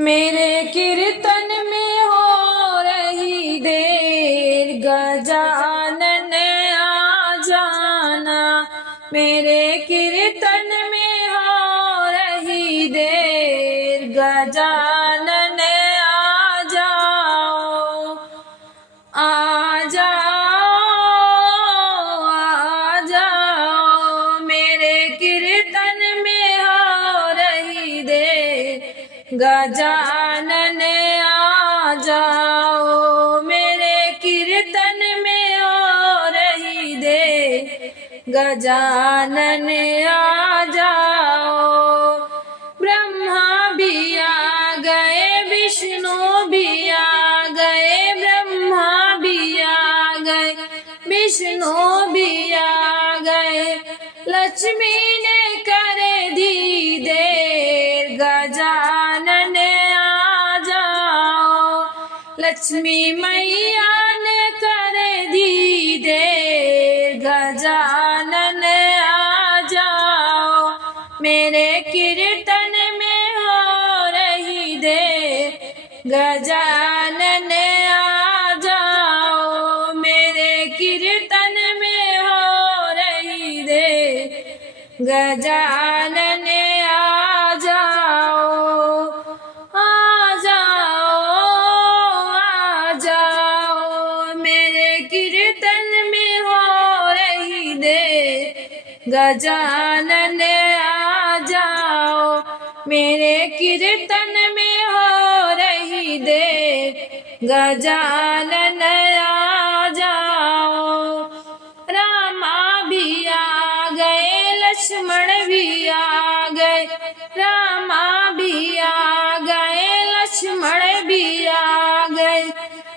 मेरे कीर्तन में हो रही देर, गजानन आ जाना। मेरे कीर्तन में हो रही देर, गजानन आ जाओ, आ जाओ, आ जाओ। मेरे कीर्तन में हो रही देर, गजानन आ जाओ। मेरे कीर्तन में हो रही देर, गजानन आ जाओ। ब्रह्मा भी आ गए, विष्णु भी आ गए, ब्रह्मा भी आ गए, विष्णु भी आ गए। लक्ष्मी ने करे दी देर, गजानन आ जाओ। लक्ष्मी मैया ने करे दी देर, गजानन आ जाओ। मेरे कीर्तन में हो रही देर, गजानन आ जाओ। मेरे कीर्तन में हो रही देर, गजानन आ जाओ, आ जाओ, आ जाओ। मेरे कीर्तन में हो रही देर, गजानन आ जाओ। मेरे कीर्तन में हो रही देर, गजानन आ जाओ। रामा भी आ गए, लक्ष्मण भी आ गए, रामा भी आ गए, लक्ष्मण भी आ गए।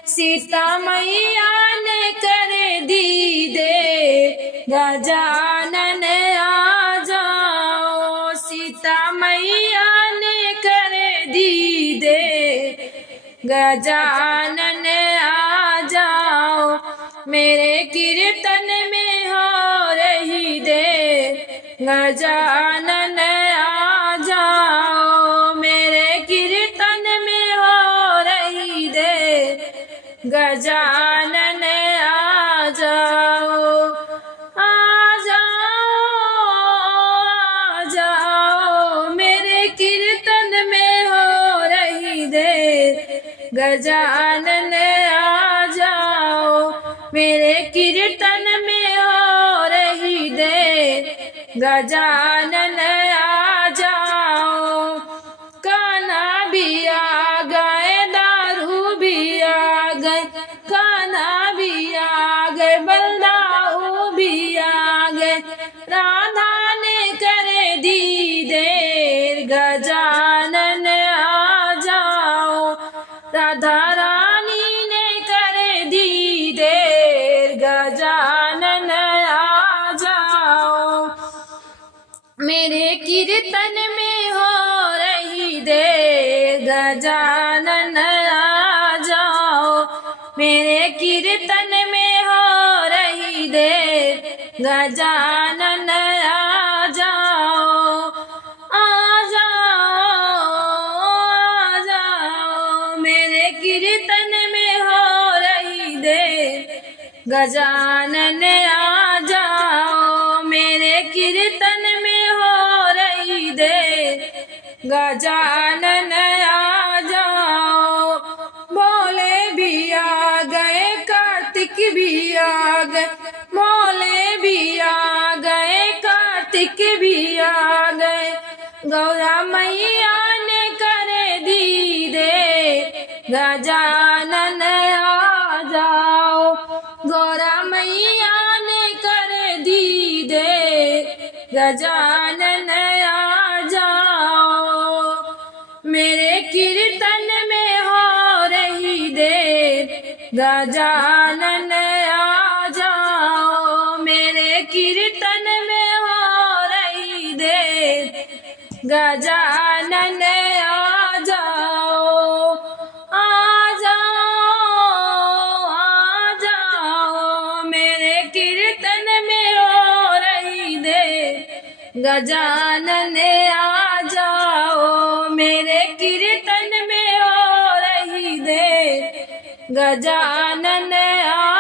सीता मैया ने करे दी देर, गजानन आ जाओ। सीता मैया ने करे दी देर, गजानन आ जाओ। मेरे कीर्तन में हो रही देर, गजानन आ जाओ। मेरे कीर्तन में हो रही देर, गजानन आ जाओ, आ जाओ, आ जाओ। मेरे कीर्तन में हो रही देर, गजानन आ जाओ। मेरे कीर्तन में हो रही देर, गजानन आ जाओ। कान्हा भी आ गए, दारू भी आ गए, कान्हा भी आ गए, बलदाऊ भी आ गए। राधा ने करे दी देर, गजानन आ जाओ। राधा रानी ने करे दी देर, गजानन आ जाओ। मेरे कीर्तन में हो रही देर, गजानन आ जाओ। मेरे कीर्तन में हो रही देर, गजानन आ जाओ, आ जाओ, आ जाओ। मेरे कीर्तन में हो रही देर, गजानन आ जाओ। मेरे कीर्तन में हो रही देर, गजानन आ जाओ। भोले भी आ गए, कार्तिक भी आ गए, भोले भी आ गए, कार्तिक भी आ गए। गौरा मैया ने करे दी देर, गजानन आ जाओ। गौरा मैया ने करे दी देर, गजानन आ जाओ। मेरे कीर्तन में हो रही देर, गजानन आ जाओ। मेरे कीर्तन में हो रही देर, गजानन आ जाओ, आ जाओ, आ जाओ। मेरे कीर्तन में हो रही देर, गजानन आ जाओ। मेरे कीर्तन में गजानन आ